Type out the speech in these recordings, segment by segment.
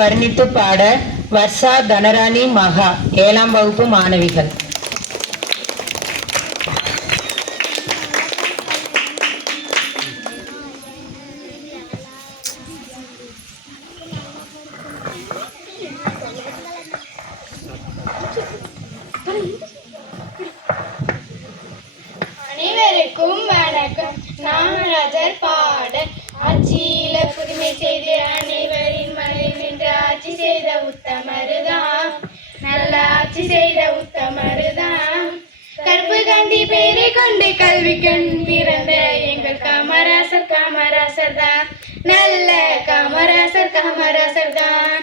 வர்ணித்து பாட வர்ஷா, தனராணி, மகா 7ஆம் வகுப்பு மாணவிகள். அனைவருக்கும் வணக்கம். நாமராஜர் பாட ஆட்சியில புதுமை செய்து அனைவரின் மனதில் நின்று ஆட்சி செய்த உத்தமருதாம், நல்ல ஆட்சி செய்த உத்தமருதாம். கருப்பு காந்தி பெயரை கொண்டு கல்வி கண் திறந்த எங்கள் காமராசர் காமராசர் தான், நல்ல காமராசர் காமராசர் தான்.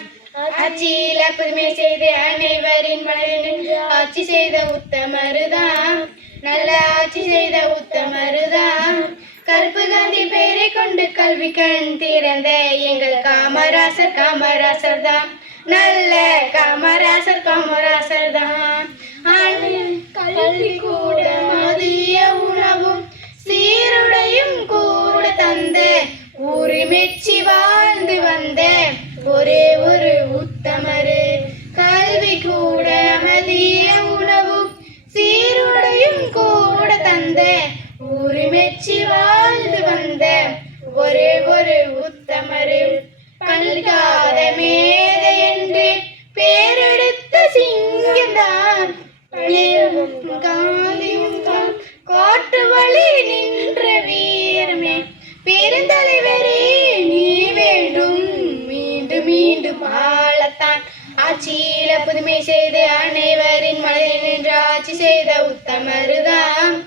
ஆட்சியில புதுமை செய்து அனைவரின் மனதில் நின்று ஆட்சி செய்த உத்தமருதாம், நல்ல ஆட்சி செய்த உத்தமருதாம். கருப்பு காந்தி பெயரை கொண்டு கல்வி கண் திறந்த எங்கள் காமராசர் காமராசர் தான், நல்ல காமராசர் காமராசர் தான். கல்வி கூட மதிய உணவும் சீருடையும் கூட தந்த ஊறி மெச்சி வாழ்ந்து வந்த ஒரே ஒரு உத்தமரு. கல்வி கூட மதிய உணவும் சீருடையும் கூட தந்த ஊறி மெச்சி வாழ்ந்து வந்த ஒரே ஒரு உத்தமரு. கல்காத மேதை என்று பேரெடுத்த சிங்கம்தான், காந்தியும் தான் காட்டு வழி நின்ற வீரமே. பெருந்தலைவரே நீ வேண்டும் மீண்டும் மீண்டும் ஆளத்தான். ஆட்சியில புதுமை செய்து அனைவரின் மனதில் நின்று ஆட்சி செய்த உத்தமருதாம்,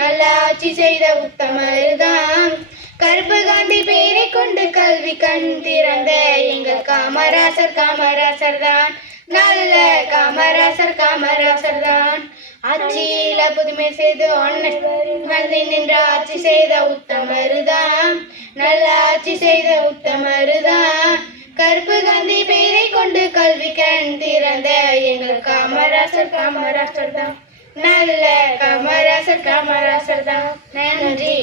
நல்ல ஆட்சி செய்த உத்தமருதாம். கருப்பு காந்தி பெயரை கொண்டு கல்வி கண் திறந்த எங்கள் காமராசர் காமராசர் தான், நல்ல காமராசர் காமராசர் தான். ஆட்சியில புதுமை செய்து மனதில் நின்று ஆட்சி செய்த உத்தமருதாம், நல்ல ஆட்சி செய்த உத்தமருதாம். கருப்பு காந்தி பெயரை கொண்டு கல்வி கண் திறந்த எங்கள் காமராசர் காமராசர் தான், நல்ல காமராசர் காமராசர் தான். நன்றி.